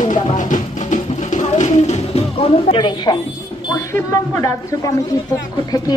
জিন্দাবাদ। ভারতীয় গণফেডারেশন পশ্চিমবঙ্গ রাজ্য কমিটির পক্ষ থেকে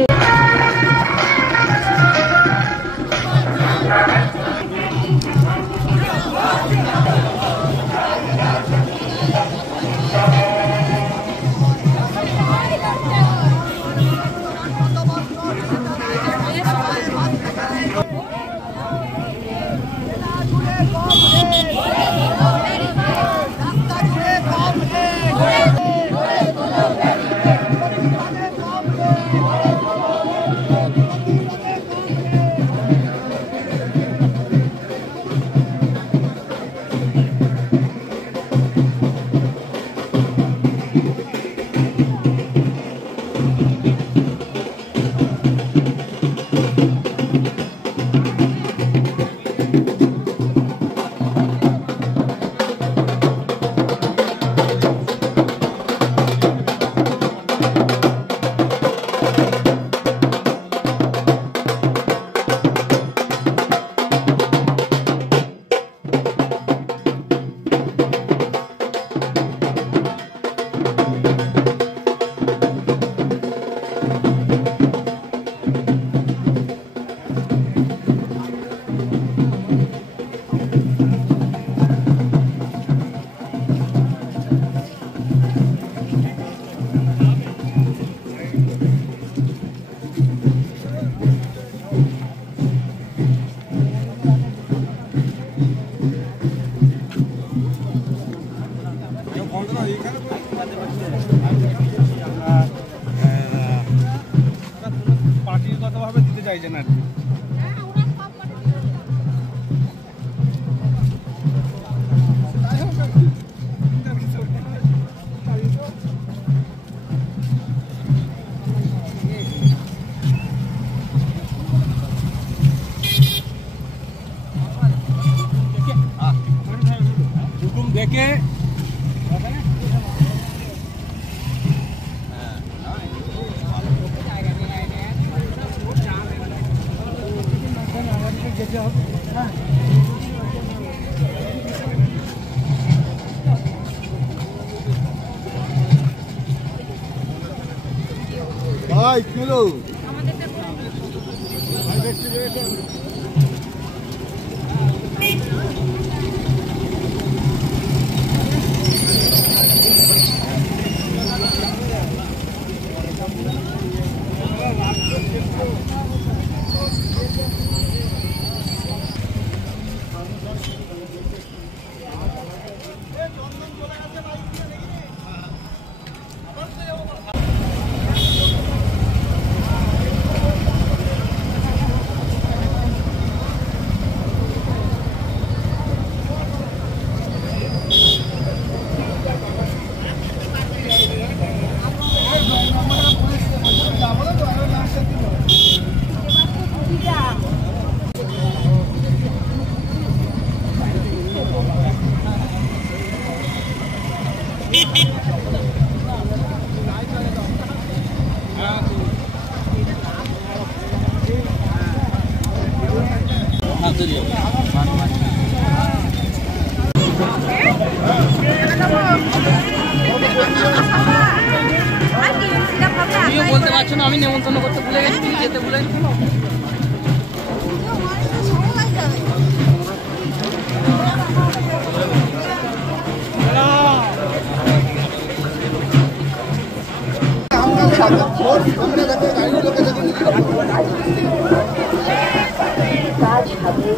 পার্টিগতভাবে দিতে চাইছেন আর কি। হুকুম দেখে ভাই চলো বলতে পারছো না, আমি নেমন্তন্ন করতে ভুলে গেছি, তুমি যেতে ভুলে গেছি। কাজ হবে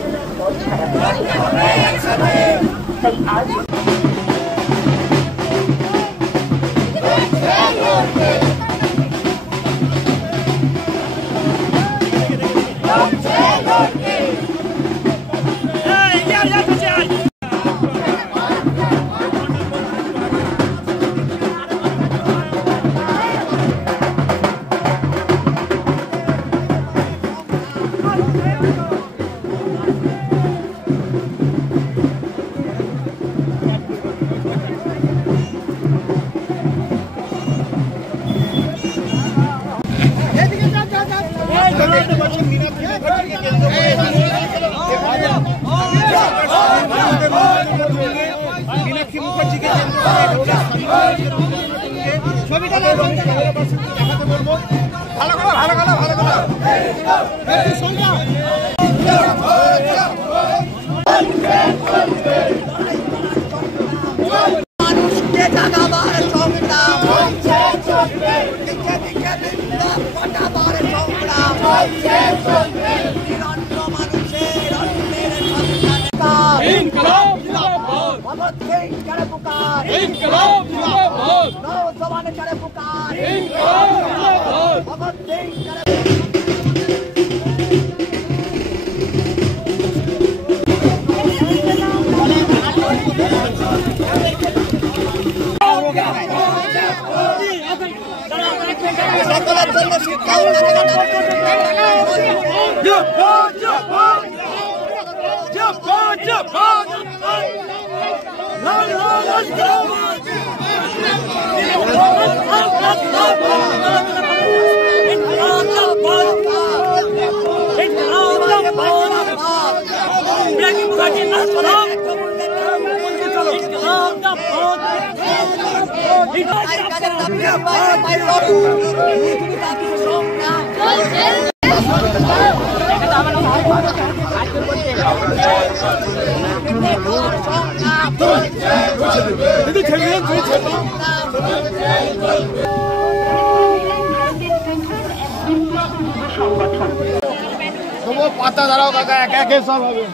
তাই আজ মুখার্জিকে ছবিটা দেখাতে বলবো। ভালো করো, ভালো করো, ভালো করো। মানুষকে জাগাবার সংগ্রাম পটাবার সংগ্রাম নিরন্ন মানুষের অন্যের সন্তান ইনকলাব জিন্দাবাদ ভগৎ সিং করে পুকার ইনকলাব জিন্দাবাদ নওজওয়ান করে পুকার ইনকলাব জিন্দাবাদ ভগৎ সিং করে সকলের জন্য শিক্ষা পাতা দাঁড়াও কাকা, একে একে সব হবে।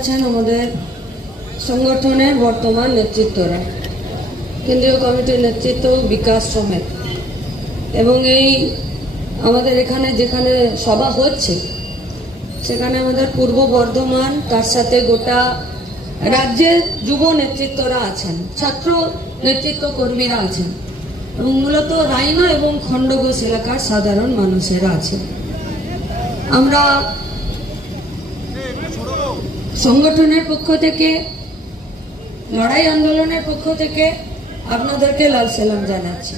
আছেন আমাদের সংগঠনের বর্তমান নেতৃত্বরা, কেন্দ্রীয় কমিটির নেতৃত্ব বিকাশ সমেত, এবং এই আমাদের এখানে যেখানে সভা হচ্ছে সেখানে আমাদের পূর্ব বর্ধমান, তার সাথে গোটা রাজ্যের যুব নেতৃত্বরা আছেন, ছাত্র নেতৃত্ব কর্মীরা আছেন, এবং মূলত রাইনা এবং খণ্ডঘোষ এলাকার সাধারণ মানুষেরা আছেন। আমরা সংগঠনের পক্ষ থেকে, লড়াই আন্দোলনের পক্ষ থেকে আপনাদেরকে লাল সালাম জানাচ্ছি।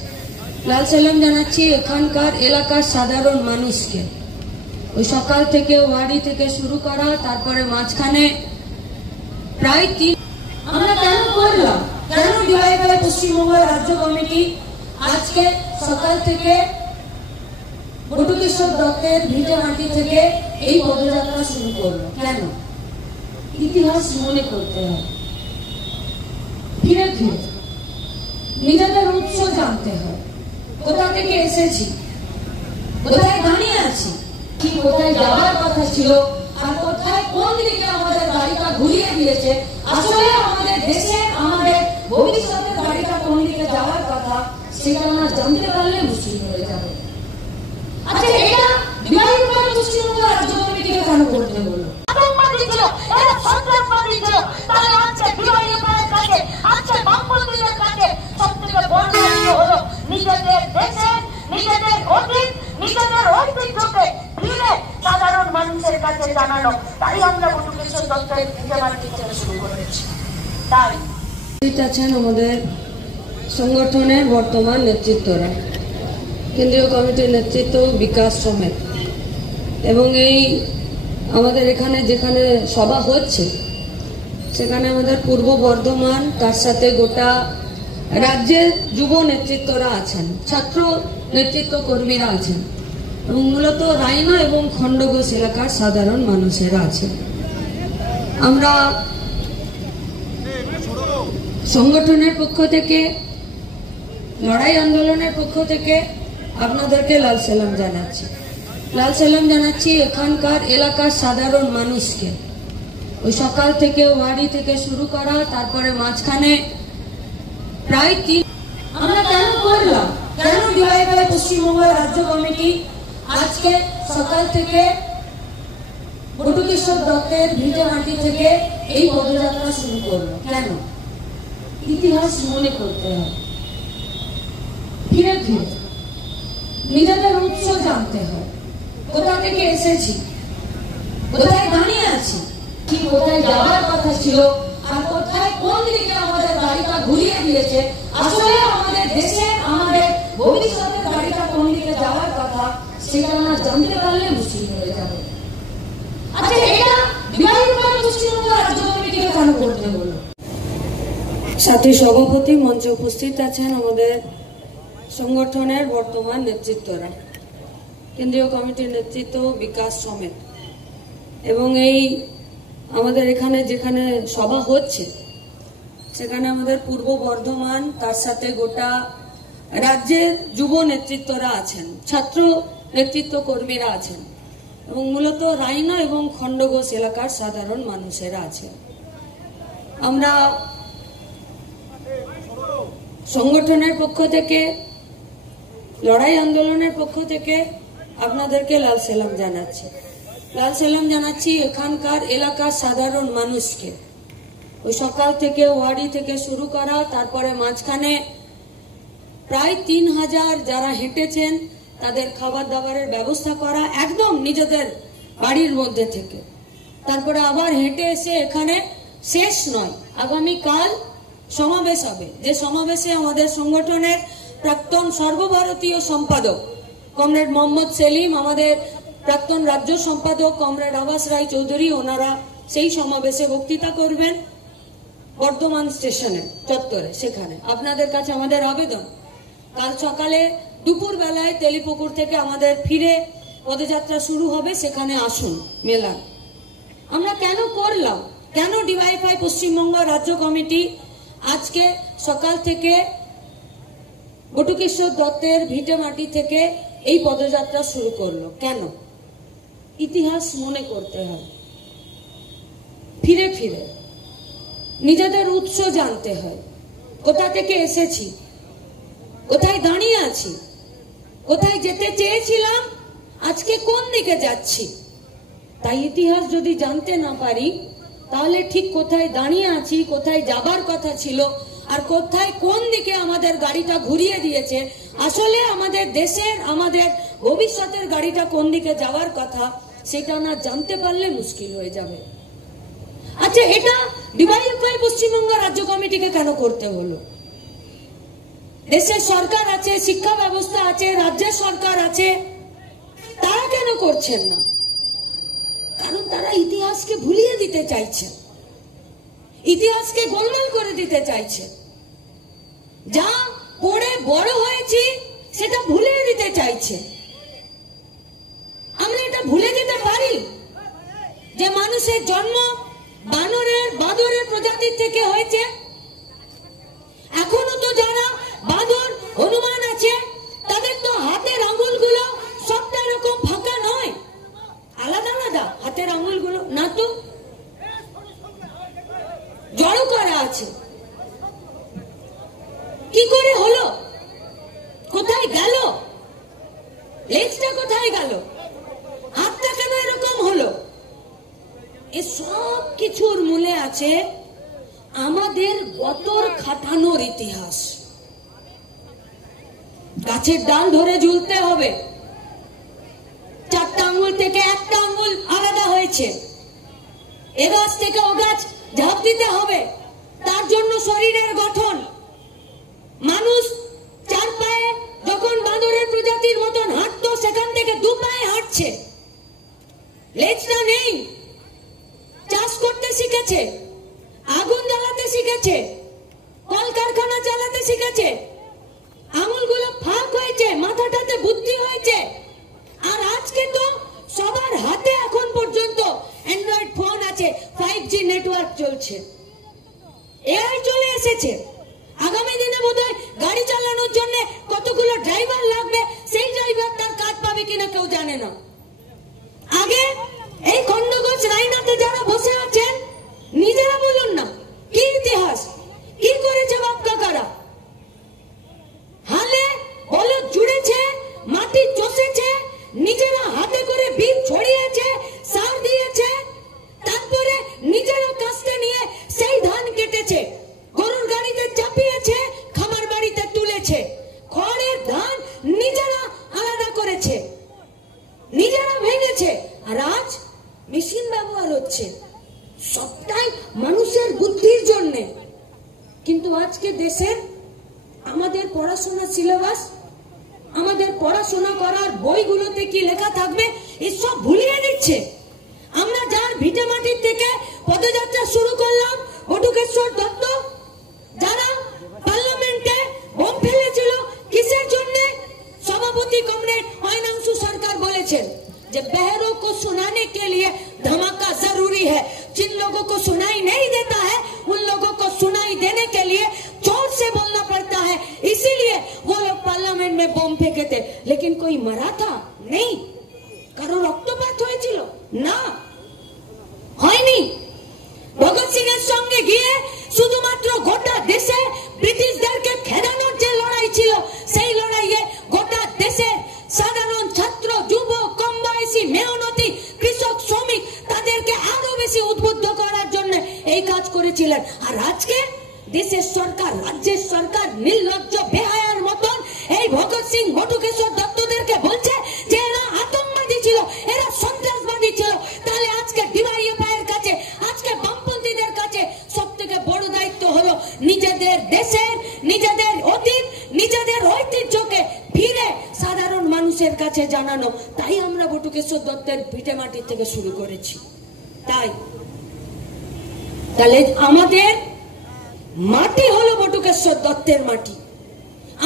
লাল সালাম জানাচ্ছি এখানকার এলাকার সাধারণ মানুষকে। ওই সকাল থেকে ওয়ারি থেকে শুরু করা, তারপরে মাঝখানে প্রায় 3 আমরা কেন করলাম, কেন ডিওয়াইফাই পশ্চিমবঙ্গ রাজ্য কমিটি আজকে সকাল থেকে বটুকেশ্বর দত্তের ভিটে মাটি থেকে এই পদযাত্রা শুরু করলো? কেন? ইতিহাস মনে করতে হয়, ধীরে ধীরে নিজেদের উৎস জানতে হয়, কোথা থেকে এসেছি, কোথায় দাঁড়িয়ে আছি, কি কোথায় যাওয়ার কথা ছিল, আর কোথায় কোন দিকে আমাদের গাড়িটা ঘুরিয়ে দিয়েছে। আসলে আমাদের দেশে আমাদের ভবিষ্যতের গাড়িটা কোন দিকে যাওয়ার কথা সেটা আমরা জানতে পারলে মুশকিল হয়ে যাবে। আচ্ছা, এটা ডিওয়াইফাই পশ্চিমবঙ্গ রাজ্য কমিটিকে কেন করতে বললো? নিজেদের দেশে, নিজেদের অতীত, নিজেদের কাছে জানানো, তাই আমরা বটুকেশ্বর দত্তের ভিটেমাটি থেকে শুরু করেছি। তাই আছেন আমাদের সংগঠনের বর্তমান নেতৃত্বরা, কেন্দ্রীয় কমিটির নেতৃত্ব বিকাশ সমেত, এবং এই আমাদের এখানে যেখানে সভা হচ্ছে সেখানে আমাদের পূর্ব বর্ধমান, তার সাথে গোটা রাজ্যের যুব নেতৃত্বরা আছেন, ছাত্র নেতৃত্ব কর্মীরা আছেন, এবং মূলত রায়না এবং খণ্ডঘোষ এলাকার সাধারণ মানুষেরা আছেন। আমরা সংগঠনের পক্ষ থেকে, লড়াই আন্দোলনের পক্ষ থেকে আপনাদেরকে লাল সালাম জানাচ্ছি। লাল সালাম জানাচ্ছি এখানকার এলাকার সাধারণ মানুষকে। ওই সকাল থেকে ওয়ারি থেকে শুরু করা, তারপরে মাঝখানে প্রায় 3 আমরা কেন করলাম, কেন ডিওয়াইফাই পশ্চিমবঙ্গ রাজ্য কমিটি আজকে সকাল থেকে বটুকেশ্বর দত্তের ভিটেমাটি থেকে এই পদযাত্রা শুরু করলো, কেন? ইতিহাস মনে করতে হয়, ধীরে ধীরে নিজেদের উৎস জানতে হয়, কোথা থেকে এসেছি, কোথায় দাঁড়িয়ে আছি, কি কোথায় যাওয়ার কথা ছিল, আর কোথায় কোন দিকে আমাদের গাড়িটা ঘুরিয়ে দিয়েছে। আসলে আমাদের দেশে আমাদের ভবিষ্যতের গাড়িটা কোন দিকে যাওয়ার কথা সেটা না জানতে পারলে মুশকিল হয়ে যাবে। আচ্ছা, এটা ডিওয়াইফাই পশ্চিমবঙ্গ রাজ্য কমিটিকে কেন করতে হলো? সাথী সভাপতি, মঞ্চে উপস্থিত আছেন আমাদের সংগঠনের বর্তমান নেতৃত্বরা, কেন্দ্রীয় কমিটির নেতৃত্ব বিকাশ সমেত, এবং এই আমাদের এখানে যেখানে সভা হচ্ছে সেখানে আমাদের পূর্ব বর্ধমান, তার সাথে গোটা রাজ্যের যুব নেতৃত্বরা আছেন, ছাত্র নেতৃত্ব কর্মীরা আছেন, এবং মূলত রায়না এবং খণ্ডঘোষ এলাকার সাধারণ মানুষেরা আছেন। আমরা সংগঠনের পক্ষ থেকে, লড়াই আন্দোলনের পক্ষ থেকে আপনাদেরকে লাল সালাম জানাচ্ছি। লাল সালাম জানাচ্ছি এখানকার এলাকার সাধারণ মানুষকে। ওই সকাল থেকে ওয়ারি থেকে শুরু করা, তারপরে মাঝখানে প্রায় 3000 যারা হেঁটেছেন তাদের খাবার দাবারের ব্যবস্থা করা একদম নিজেদের বাড়ির মধ্যে থেকে, তারপরে আবার হেঁটে এসে এখানে শেষ নয়, আগামীকাল সমাবেশ হবে, যে সমাবেশে আমাদের সংগঠনের প্রাক্তন সর্বভারতীয় সম্পাদক কমরেড মোহাম্মদ সেলিম, আমাদের প্রাক্তন রাজ্য সম্পাদক কমরেড আবাস রায় চৌধুরী, ওনারা সেই সমাবেশে বক্তৃতা করবেন বর্ধমান স্টেশনে চত্বরে। সেখানে আপনাদের কাছে আমাদের আবেদন, কাল সকালে দুপুর বেলায় তেলিপুকুর থেকে আমাদের ফিরে পদযাত্রা শুরু হবে, সেখানে আসুন মেলা। আমরা কেন করলাম, কেন ডিওয়াইফাই পশ্চিমবঙ্গ রাজ্য কমিটি আজকে সকাল থেকে বটুকেশ্বর দত্তের ভিটেমাটি থেকে এই পদযাত্রা শুরু করলো, কেন? ইতিহাস মনে করতে হয়, ফিরে ফিরে নিজেদের উৎস জানতে হয়, কোথা থেকে এসেছি, কোথায় দাঁড়িয়ে আছি, কোথায় যেতে চেয়েছিলাম, আজকে কোন দিকে যাচ্ছি। তাই ইতিহাস যদি জানতে না পারি তাহলে ঠিক কোথায় দাঁড়িয়ে আছি, কোথায় যাবার কথা ছিল, আর কোথায় কোন দিকে আমাদের গাড়িটা ঘুরিয়ে দিয়েছে, আসলে আমাদের দেশের আমাদের ভবিষ্যতের গাড়িটা কোন দিকে যাওয়ার কথা সেটা না জানতে পারলে মুশকিল হয়ে যাবে। আচ্ছা, এটা ডিওয়াইফাই পশ্চিমবঙ্গ রাজ্য কমিটিকে কেন করতে হলো? দেশের সরকার আছে, শিক্ষা ব্যবস্থা আছে, রাজ্যের সরকার আছে, তারা কেন করছেন না? কারণ তারা ইতিহাসকে ভুলিয়ে দিতে চাইছে, ইতিহাসকে গোলমাল করে দিতে চাইছে, যা পড়ে বড় হয়েছি সেটা ভুলিয়ে দিতে চাইছে। আমরা এটা ভুলে দিতে পারি যে মানুষের জন্ম বাঁদরের প্রজাতির থেকে হয়েছে। এখনো তো যারা বাঁদর হনুমান আছে তাদের তো হাতের আঙুলগুলো সবটা এরকম ফাঁকা নয়, আলাদা আলাদা হাতের আঙুলগুলো না, তো জড়ো করা আছে। কি করে হলো? কোথায় গেল? লেজটা কোথায় গেল? হাতটা কেন এরকম হলো? এই সব কিছুর মূলে আছে আমাদের গতর খাটানোর ইতিহাস। গাছের ডাল ধরে ঝুলতে হবে, 4টা আঙ্গুল থেকে একটা আঙ্গুল আলাদা হয়ে চলছে। এ গাছ থেকে ও গাছ ঝাঁপ দিতে হবে, তার জন্য শরীরের গঠন। মানুষ চার পায়ে যখন বাঁদরের প্রজাতির মতন হাঁটতো, সেখান থেকে দু পায়ে হাঁটছে, লেজটা নেই। চাষ করতে শিখেছে, আগুন জ্বালাতে শিখেছে, কলকারখানা চালাতে শিখেছে, আঙুলগুলো ফাঁক হয়েছে, মাথাটাতে বুদ্ধি হয়েছে। আর আজকে তো সবার হাতে এখন পর্যন্ত অ্যান্ড্রয়েড ফোন আছে, 5G নেটওয়ার্ক চলছে, এআই চলে এসেছে। আগামী দিনে বোধহয় গাড়ি চালানোর জন্য কতগুলো ড্রাইভার লাগবে, সেই ড্রাইভার তার কাজ পাবে কিনা কেউ জানে না। আগে এই খন্ডঘোষ রায়নাতে যারা বসে আছেন, নিজেরা বলুন না কি ইতিহাস, কি করেছে বাপ কাকারা। হালে বলদ জুড়েছে, মাটি চষেছে, নিজেরা হাতে করে বীজ ছড়িয়েছে, সার দিয়েছে, তারপরে নিজেরা কাস্তে নিয়ে সেই ধান কেটেছে, গরুর গাড়িতে চাপিয়েছে, খামার বাড়িতে তুলেছে, খড়ের ধান নিজেরা আলাদা করেছে, নিজেরা ভেঙেছে। আর আজ মেশিন ব্যবহার হচ্ছে, সবটাই মানুষের বুদ্ধির জন্য। কিন্তু আজকে দেশের আমাদের পড়াশোনার সিলেবাস, আমাদের পড়াশোনা করার বইগুলোতে কি লেখা থাকবে এসব ভুলিয়ে দিচ্ছে। আমরা যার ভিটে মাটির থেকে পদযাত্রা শুরু করলাম, বটুকেশ্বর দত্ত, যারা পার্লামেন্টে বোম ফেলেছিল কিসের জন্য? সভাপতি কমরেড অয়নাংশু সরকার বলেছেন যে बहरों को सुनाने के लिए धमाका जरूरी है, जिन लोगों को सुनाई नहीं देता है उन लोगों को सुनाई देने के लिए जोर से बोलना पड़ता है, इसीलिए वो लोग पार्लियामेंट में बम फेंके थे। लेकिन कोई मरा था? नहीं। কারো রক্তপাত হয়েছিল? না, হয়নি। ভগৎ সিং এর সঙ্গে গিয়ে শুধুমাত্র গোটা দেশে ব্রিটিশদেরকে খেদানোর যে লড়াই ছিল, সেই লড়াইয়ে গোটা দেশের সাধারণ ছাত্র, যুবক, কম বয়সী, মেহনতি, কৃষক, শ্রমিক, তাদেরকে আরো বেশি উদ্বুদ্ধ করার জন্য এই কাজ করেছিলেন। আর আজকে দেশের সরকার, রাজ্যের সরকার নির্লজ্জ বেহায়ার মতন এই ভগৎ সিং, বটুকেশ্বর দত্তদেরকে বলছে যে এরা আতঙ্কবাদী ছিল, এরা সন্ত্রাসবাদী ছিল। তাহলে আজকে ডিওয়াইএফআইয়ের কাছে, আজকে বামপন্থীদের কাছে সব থেকে বড় দায়িত্ব হলো নিজেদের দেশের, নিজেদের অতীত, নিজেদের ঐতিহ্যকে ফিরে সাধারণ মানুষের কাছে জানানো। তাই আমরা বটুকেশ্বর দত্তের ভিটে মাটি থেকে শুরু করেছি। তাহলে আমাদের মাটি হলো বটুকেশ্বর দত্তের মাটি,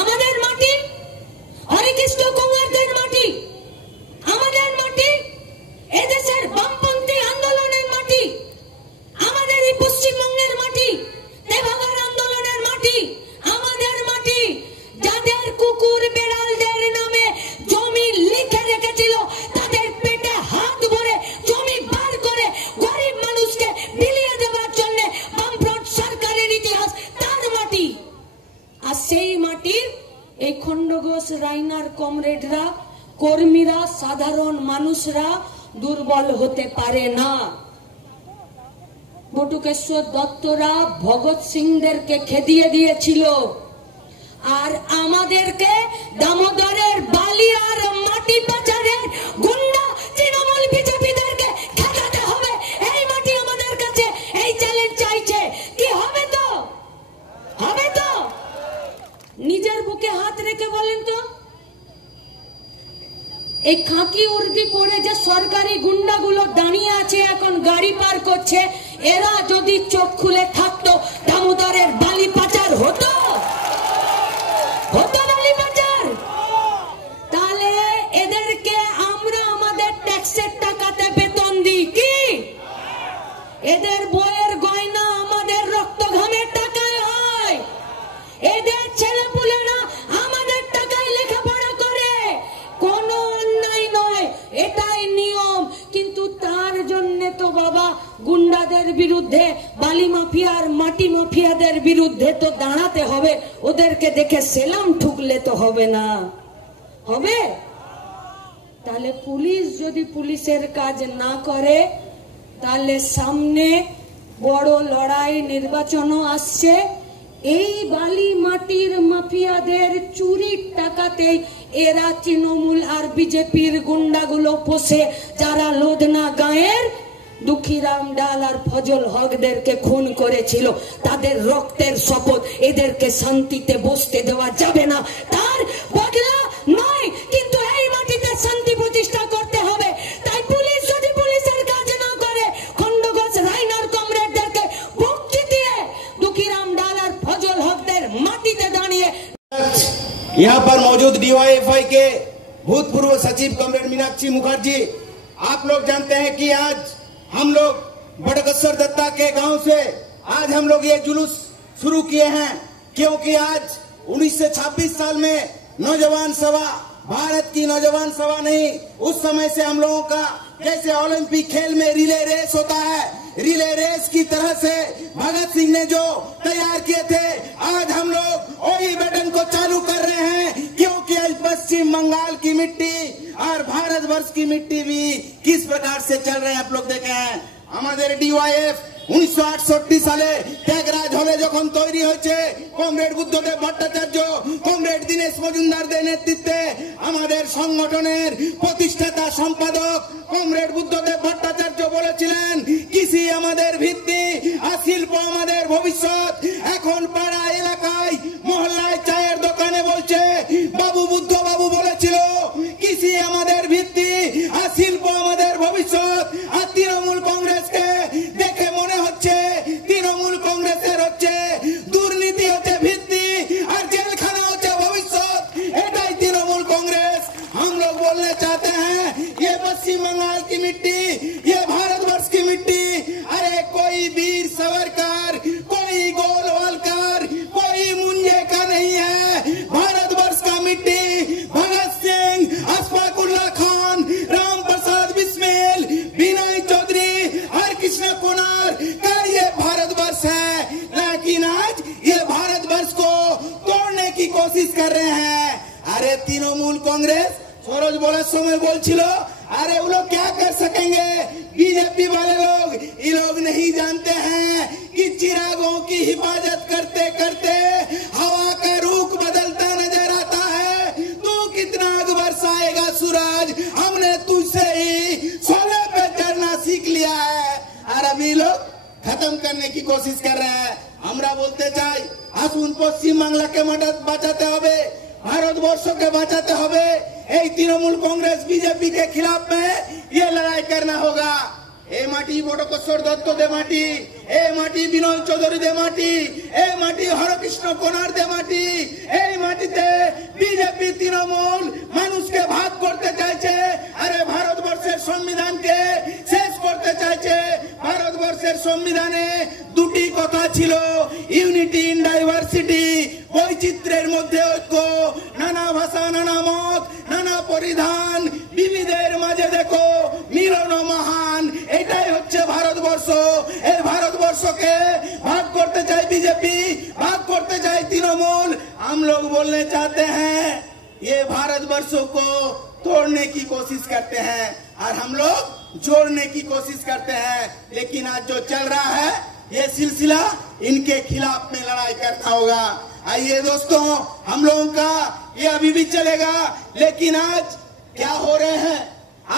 আমাদের মাটি হরেকৃষ্ণ কুমারদের মাটি, আমাদের মাটি এদেশের বামপন্থী আন্দোলনের মাটি, আমাদের এই পশ্চিমবঙ্গের মাটি, তেভাগার আন্দোলনের মাটি, আমাদের মাটি। যাদের কুকুর বেড়ালদের নামে জমি লিখে রেখেছিল, তাদের পেটে হাত ভরে জমি বার করে গরিব মানুষকে বিলিয়ে দেওয়ার জন্য বামফ্রন্ট সরকারের ইতিহাস, তার মাটি। আর সেই মাটির এই খন্ডঘোষ রায়নার কমরেডরা, কর্মীরা, সাধারণ মানুষরা দুর্বল হতে পারে না। বটুকেশ্বর দত্তরা ভগৎ সিংদেরকে খেদিয়ে দিয়েছিল, আর আমাদেরকে দামোদরের বালি আর মাটি পাচারের গুন্ডা তৃণমূল বিজেপিদেরকে খেদাতে হবে। এই মাটি আমাদের কাছে এই চ্যালেঞ্জ চাইছে। কি হবে? তো হবে তো? নিজের বুকে হাত রেখে বলেন তো, এই খাকি উর্দি পরে যে সরকারি গুন্ডাগুলো দাঁড়িয়ে আছে, এখন গাড়ি পার করছে, এরা যদি চোখ খুলে থাকতো, দামোদরের বালি পাচার হতো? হতো বালি পাচার? তাহলে এদেরকে আমরা আমাদের ট্যাক্সের টাকাতে বেতন দিই কি? এদের বইয়ের গয়না আমাদের রক্ত ঘামের টাকায় হয়, এদের ছেলেপুলেরা আমাদের টাকায় লেখাপড়া করে। কোনো অন্যায় নয়, এটাই নিয়ম। কিন্তু তার জন্য তো বাবা গুন্ডাদের বিরুদ্ধে, বালি মাফিয়ার, মাটি মাফিয়াদের বিরুদ্ধে তো দাঁড়াতে হবে। ওদেরকে দেখে সেলাম ঠুকলে তো হবে না, হবে? তাহলে পুলিশ যদি পুলিশের কাজ না করে, তাহলে সামনে বড় লড়াই, নির্বাচনও আসছে। এই বালি মাটির মাফিয়াদের চুরির টাকাতেই এরা তৃণমূল আর বিজেপির গুন্ডাগুলো পোষে, যারা লোধনা গাঁয়ের দুঃখীরাম ডাল আর ফজল হকদেরকে খুন করেছিল, তাদের রক্তের শপথ, এদেরকে শান্তিতে বসতে দেওয়া যাবে না। তার বদলা নয়, কিন্তু এই মাটিতে শান্তি প্রতিষ্ঠা করতে হবে। তাই পুলিশ যদি পুলিশের কাজ না করে, খন্ডঘোষ রাইনার কমরেডদেরকে মুক্তি দিয়ে দুঃখীরাম ডাল আর ফজল হকদের মাটিতে দাঁড়িয়ে। यहाँ पर मौजूद DYFI के भूतपूर्व सचिव कमरेड मीनाक्षी मुखर्जी, आप लोग जानते हैं कि आज हम लोग बड़कसर दत्ता के गांव से आज हम लोग ये जुलूस शुरू किए हैं, क्योंकि आज 19 से 26 साल में नौजवान सभा, भारत की नौजवान सभा नहीं, उस समय से हम लोगों का जैसे ओलंपिक खेल में रिले रेस होता है, रिले रेस की तरह से भगत सिंह ने जो तैयार किए थे, आज हम लोग वही बैटन को चालू कर रहे हैं, क्योंकि आज पश्चिम बंगाल की मिट्टी और भारतवर्ष की मिट्टी भी किस प्रकार से चल रहे हैं आप लोग देखे हैं। हमारे DYF 1968 সালে ত্যাগরাজ হলে যখন তৈরি হয়েছে, কমরেড বুদ্ধদেব ভট্টাচার্য, কমরেড দীনেশ মজুমদারদের নেতৃত্বে আমাদের সংগঠনের প্রতিষ্ঠাতা সম্পাদক কমরেড বুদ্ধদেব ভট্টাচার্য বলেছিলেন, কৃষি আমাদের ভিত্তি আর শিল্প আমাদের ভবিষ্যৎ। এখন পাড়া এলাকায় মহল্লায় চায়ের দোকানে বলছে, বাবু বুদ্ধ বাবু বলেছিল কৃষি আমাদের ভিত্তি আর শিল্প আমাদের ভবিষ্যৎ। আর তৃণমূল কংগ্রেসকে দেখে মনে হচ্ছে তৃণমূল কংগ্রেসের হচ্ছে দুর্নীতি হচ্ছে ভিত্তি और जेलखाना होता भविष्य, एटाई तृणमूल कांग्रेस। हम लोग बोलना चाहते हैं, ये पश्चिम बंगाल की मिट्टी, ये भारतवर्ष की मिट्टी, अरे कोई वीर सावरकर, कोई गोलवालकर, कोई मुंजे का नहीं है, भारतवर्ष का मिट्टी भगत सिंह, अशफाक उल्लाह खान, राम प्रसाद बिस्मिल, विनय चौधरी, हरकृष्ण कुमार का ये भारतवर्ष है। लेकिन आज ये भारतवर्ष को तोड़ने की कोशिश कर रहे हैं। अरे तृणमूल कांग्रेस सरोज बोला समय बोलছিলো, अरे वो लोग क्या कर सकेंगे, बीजेपी वाले लोग, ये लोग नहीं जानते हैं कि चिरागों की हिफाजत करते करते हवा का रुख बदलता नजर आता है। तू कितना बरसाएगा सूरज, हमने तुझसे ही सोलह पे चढ़ना सीख लिया है। और अभी लोग खत्म करने की कोशिश कर रहे हैं। हमरा बोलते चाই, আসুন পশ্চিম বাংলাকে বাঁচাতে হবে, ভারতবর্ষকে বাঁচাতে হবে। এই তৃণমূল कांग्रेस बीजेपी के खिलाफ में ये लड़ाई करना होगा। ए माटी বড়কসর দত্ত দে মাটি, ए माटी বিনয় চৌধুরী দে মাটি, ए माटी হরকৃষ্ণ কোনার দে মাটি। এই মাটিতে বিজেপি তৃণমূল মানুষকে ভাগ করতে চাইছে। আরে ভারতবর্ষের সংবিধানকে শেষ করতে চাইছে। ভারতবর্ষের সংবিধানে দুটি কথা ছিল, ইউনিটি ইন ডাইভার্সিটি, বৈচিত্র্যের মধ্যে ঐক্য, নানা ভাষা নানা মত নানা পরিধান, বিবিধের মাঝে দেখো মিলন মহান। এটাই হচ্ছে ভারতবর্ষ। এই ভারতবর্ষকে ভাগ করতে চাই বিজেপি, ভাগ করতে চাই তৃণমূল। हम लोग बोलने चाहते हैं, ये भारतवर्ष को तोड़ने की कोशिश करते हैं और हम लोग जोड़ने की कोशिश करते हैं। लेकिन आज जो चल रहा है ये सिलसिला, इनके खिलाफ में लड़ाई करना होगा। आइए दोस्तों, हम लोगों का ये अभी भी चलेगा। लेकिन आज क्या हो रहे हैं,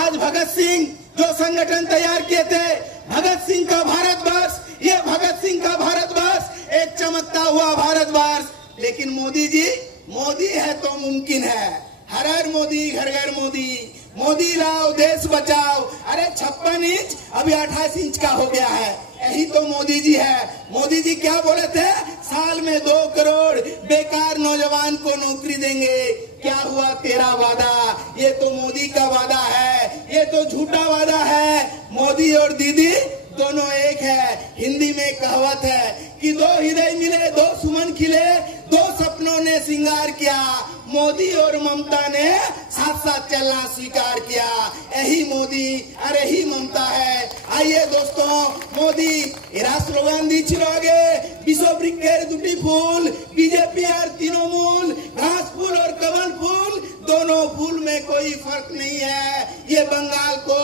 आज भगत सिंह जो संगठन तैयार किए थे, भगत सिंह का भारतवर्ष, ये भगत सिंह का भारतवर्ष एक चमकता हुआ भारतवर्ष। लेकिन मोदी जी, मोदी है तो मुमकिन है, हर हर मोदी घर घर मोदी, मोदी लाओ देश बचाओ। अरे 56 इंच अभी 28 इंच का हो गया है, यही तो मोदी जी है। मोदी जी क्या बोले थे, साल में 2 करोड़ बेकार नौजवान को नौकरी देंगे। क्या हुआ तेरा वादा, ये तो मोदी का वादा है, ये तो झूठा वादा है। मोदी और दीदी दोनों एक है। हिंदी में कहावत है कि दो हृदय मिले दो सुमन खिले, दो सपनों ने श्रृंगार किया, मोदी और ममता ने साथ साथ चलना स्वीकार किया। यही मोदी और यही ममता है। आइए दोस्तों, मोदी एरा स्लोगान দিয়েছিল আগে, विश्वबृक्षের দুটি फूल, बीजेपी और तृणमूल, घास फूल और कमल फूल, दोनों फूल में कोई फर्क नहीं है। ये बंगाल को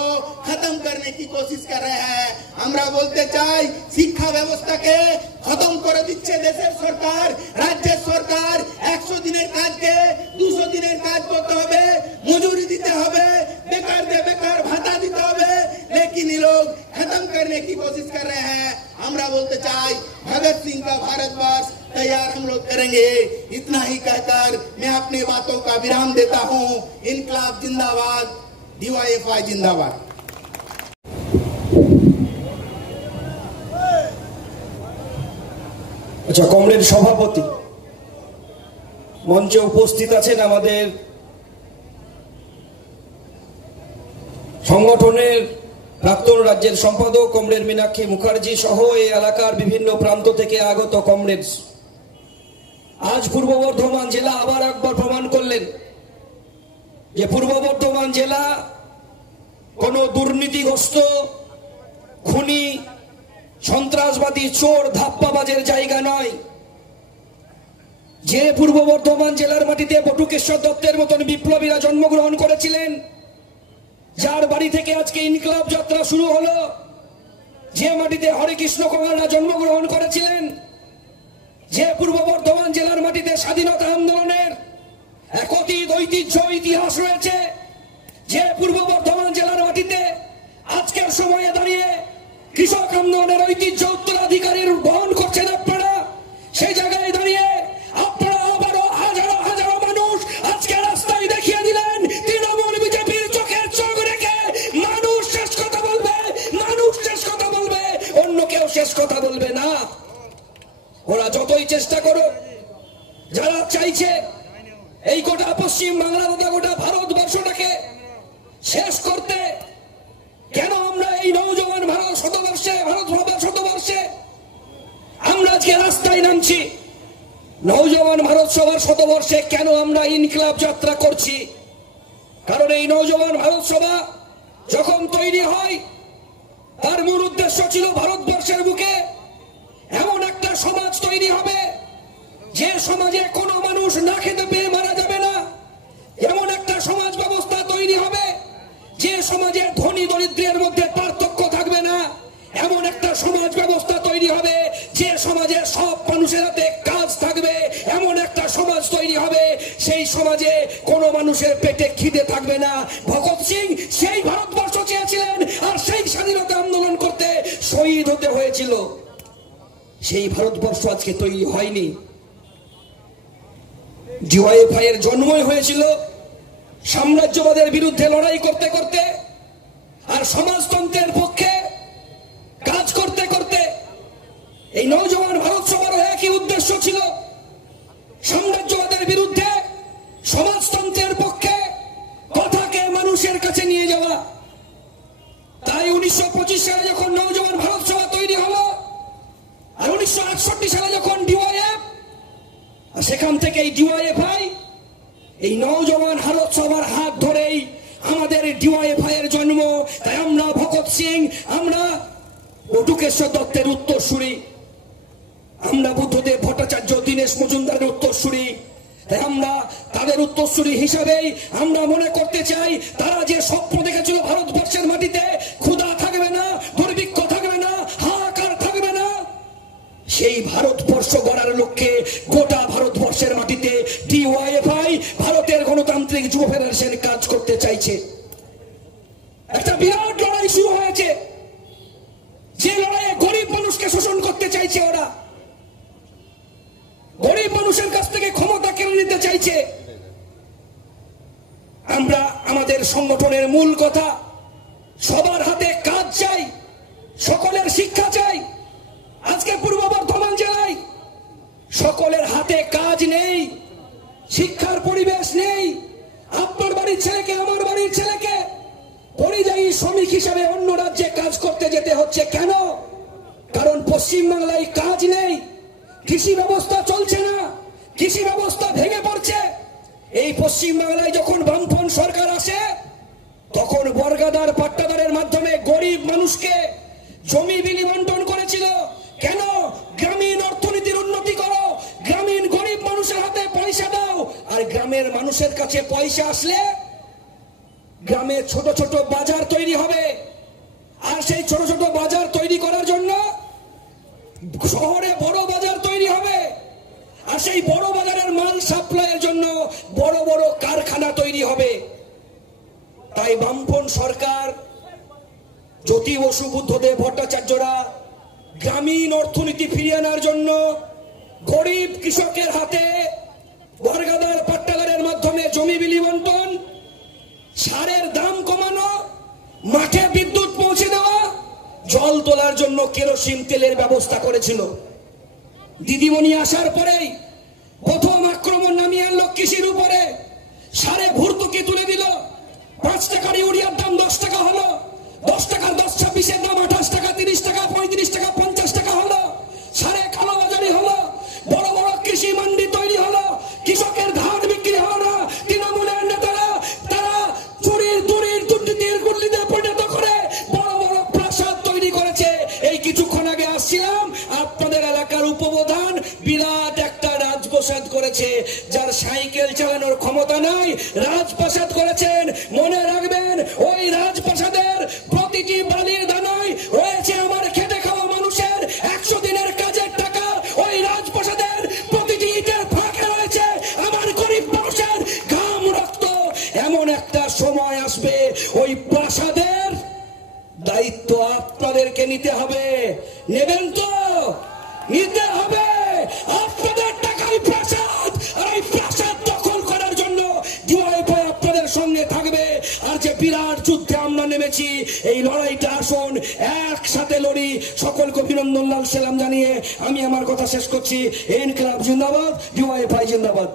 खत्म करने की कोशिश कर रहे हैं। আমরা বলতে চাই, শিক্ষা ব্যবস্থাকে খতম করে দিচ্ছে দেশের সরকার, রাজ্যের সরকার। 100 দিনের কাজকে 200 দিনের কাজ করতে হবে, মজুরি দিতে হবে, বেকারদের বেকার ভাতা দিতে হবে। लेकिन ये लोग खत्म करने की कोशिश कर रहे हैं। हमरा बोलते चाहे भगत सिंह का भारतवर्ष तैयार हम लोग करेंगे। इतना ही कहकर मैं अपनी बातों का विराम देता हूं। इनकलाब जिंदाबाद, DYFI जिंदाबाद। আচ্ছা, কমরেড সভাপতি মঞ্চে উপস্থিত আছেন আমাদের সংগঠনের প্রাক্তন রাজ্যের সম্পাদক কমরেড মীনাক্ষী মুখার্জি সহ এই এলাকার বিভিন্ন প্রান্ত থেকে আগত কমরেডস। আজ পূর্ব বর্ধমান জেলা আবার একবার প্রমাণ করলেন যে পূর্ব বর্ধমান জেলা কোনো দুর্নীতিগ্রস্ত, খুনি, সন্ত্রাসবাদী, চোর, ধাপ্পাবাজের জায়গা নয়। যে পূর্ব বর্ধমান জেলার মাটিতে বটুকেশ্বর দত্তের মতন বিপ্লবীরা জন্মগ্রহণ করেছিলেন, যার বাড়ি থেকে আজকে ইনকলাব যাত্রা শুরু হলো, যে মাটিতে হরেকৃষ্ণ কুমাররা জন্মগ্রহণ করেছিলেন, যে পূর্ব বর্ধমান জেলার মাটিতে স্বাধীনতা আন্দোলনের এক অতীত ঐতিহ্য ইতিহাস রয়েছে, যে পূর্ব বর্ধমান জেলার মাটিতে আজকের সময়ে দাঁড়িয়ে কৃষক আন্দোলনের ঐতিহ্য উত্তরাধিকারীর বহন করছেন আপনারা, সেই জায়গায় দাঁড়িয়ে আপনারা আবারও হাজারো হাজারো মানুষ আজকে রাস্তায় দেখিয়ে দিলেন তৃণমূল বিজেপির চোখের চোখ রেখে মানুষ শেষ কথা বলবে, মানুষ শেষ কথা বলবে, অন্য কেউ শেষ কথা বলবে না। ওরা যতই চেষ্টা করুক, যারা চাইছে এই গোটা পশ্চিম বাংলা তথা গোটা ভারতবর্ষটাকে শেষ করতে, কেন আমরা এই নওজওয়ান ভারত শতবর্ষে আমরা আজকে রাস্তায় নামছি? নওজওয়ান ভারত সভার শতবর্ষে কেন আমরা ইনকলাব যাত্রা করছি? কারণ এই নওজওয়ান ভারত সভা যখন তৈরি হয়, তার মূল উদ্দেশ্য ছিল ভারতবর্ষের বুকে এমন একটা সমাজ তৈরি হবে যে সমাজে কোনো মানুষ না খেতে পেয়ে মারা যাবে না, এমন একটা সমাজ ব্যবস্থা তৈরি হবে যে সমাজে ধনী দরিদ্রের মধ্যে পার্থক্য থাকবে না, এমন একটা সমাজ ব্যবস্থা তৈরি হবে যে সমাজে সব মানুষের হাতে কাজ থাকবে, এমন একটা সমাজ তৈরি হবে সেই সমাজে কোনো মানুষের পেটে খিদে থাকবে না। ভগৎ সিং সেই ভারতবর্ষ চেয়েছিলেন, আর সেই স্বাধীনতা আন্দোলন করতে শহীদ হতে হয়েছিল। সেই ভারতবর্ষ আজকে তৈরি হয়নি। DYFI এর জন্মই হয়েছিল সাম্রাজ্যবাদের বিরুদ্ধে লড়াই করতে করতে আর সমাজতন্ত্রের পক্ষে কাজ করতে করতে। এই নওজওয়ান ভারত সভারও একই উদ্দেশ্য ছিল, সাম্রাজ্যবাদের বিরুদ্ধে সমাজতন্ত্রের পক্ষে কথাকে মানুষের কাছে নিয়ে যাওয়া। তাই 1925 সালে যখন নওজওয়ান ভারত সভা তৈরি হলো, আর 1968 সালে যখন DYF, আর সেখান থেকে এই DYFI, এই নওজওয়ান ভারত সভার হাত ধরেই আমাদের DYFI এর জন্ম। তাই আমরা ভগৎ সিং, আমরা বটুকেশ্বর দত্তের উত্তরসূরি, আমরা বুদ্ধদেব ভট্টাচার্য, দীনেশ মজুমদারের উত্তরসূরি। তাই আমরা তাদের উত্তরসূরি হিসাবেই আমরা মনে করতে চাই, তারা যে স্বপ্ন দেখেছিল ভারতবর্ষের মাটিতে ক্ষুধা থাকবে না, দুর্ভিক্ষ থাকবে না, হাহাকার থাকবে না, সেই ভারতবর্ষ গড়ার লক্ষ্যে গোটা ভারতবর্ষের মাটিতে DYFI, ভারতের গণতান্ত্রিক যুব ফেডারেশন কাজ করতে চাইছে। একটা বিরাট লড়াই শুরু হয়েছে, যে লড়াইয়ে গরিব মানুষকে শোষণ করতে চাইছে ওরা, গরিব মানুষের কাছ থেকে ক্ষমতা কেড়ে নিতে চাইছে। আমরা আমাদের সংগঠনের মূল কথা, সবার হাতে কাজ চাই, সকলের শিক্ষা চাই। আজকে পূর্ব বর্ধমান জেলায় সকলের হাতে কাজ নেই, শিক্ষার পরিবেশ নেই। আপনার বাড়ির ছেলেকে, আমার বাড়ির ছেলেকে পরিযায়ী শ্রমিক হিসেবে অন্য রাজ্যে কাজ করতে যেতে হচ্ছে। কেন? কারণ পশ্চিমবাংলায় কাজ নেই, কৃষি ব্যবস্থা চলছে না, কৃষি ব্যবস্থা ভেঙে পড়ছে। এই পশ্চিমবাংলায় যখন বামপন্থী সরকার আসে, তখন বর্গাদার পাট্টাদারের মাধ্যমে গরিব মানুষকে জমি বিলি বন্টন করেছিল। কেন? গ্রামীণ অর্থনীতির উন্নতি করো, গ্রামীণ গরিব মানুষের হাতে পয়সা দাও। আর গ্রামের মানুষের কাছে পয়সা আসলে গ্রামে ছোট ছোট বাজার তৈরি হবে, আর সেই ছোট ছোট বাজার তৈরি করার জন্য শহরে বড় বাজার তৈরি হবে, আর সেই বড় বাজারের মাল সাপ্লাইয়ের জন্য বড় বড় কারখানা তৈরি হবে। তাই বামপন্থী সরকার জ্যোতি বসু, বুদ্ধদেব ভট্টাচার্যরা গ্রামীণ অর্থনীতি ফিরিয়ে আনার জন্য গরিব কৃষকের হাতে বর্গাদার পাট্টাদারের মাধ্যমে জমি বিলি বন্টন, সারের দাম কমানো, মাঠে বিদ্যুৎ পৌঁছে দেওয়া, জল তোলার জন্য কেরোসিন তেলের ব্যবস্থা করেছিল। দিদিমণি আসার পরেই প্রথম আক্রমণ নামিয়ে আনলো কৃষির উপরে। সারে ভর্তুকি তুলে দিল। 5 টাকার ইউরিয়ার দাম 10 টাকা হলো। 10 টাকার 10-26-এর দাম 28 টাকা, 30 টাকা, 35 টাকা, 50 টাকা হলো। সারে কালোবাজারি হলো। বড় বড় কৃষি মান্ডি তৈরি হলো। কৃষকের ধান বিক্রি হলো না। তৃণমূলের নেতারা তারা চুরির দুরির দুর্নীতির গুল্লিতে পরিণত করে বড় বড় প্রাসাদ তৈরি করেছে। এই কিছুক্ষণ আগে আসছিলাম, আপনাদের এলাকার উপপ্রধান বিরাট একটা রাজপ্রাসাদ করেছে। যার সাইকেল চালানোর ক্ষমতা নাই, রাজপ্রাসাদ করেছেন। মনে রাখবেন, ওই রাজপ্রাসাদের প্রতিটি বালির দানায় রয়েছে আমার খেটে খাওয়া মানুষের 100 দিনের কাজের টাকা। ওই রাজপ্রাসাদের প্রতিটি ইটের ফাঁকে রয়েছে আমার গরিব মানুষের ঘাম রক্ত। এমন একটা সময় আসবে, ওই প্রাসাদের দায়িত্ব আপনাদেরকে নিতে হবে। নেবেন তো? নিতে হবে। আপনাদের টাকায় প্রাসাদ, আর এই প্রাসাদ দখল করার জন্য ডিওয়াইএফআই আপনাদের সঙ্গে থাকবে। আর যে বিরাট যুদ্ধে আমরা নেমেছি, এই লড়াইটা আসুন একসাথে লড়ি। সকলকে অভিনন্দন, লাল সালাম জানিয়ে আমি আমার কথা শেষ করছি। ইনকিলাব জিন্দাবাদ, ডিওয়াইএফআই জিন্দাবাদ।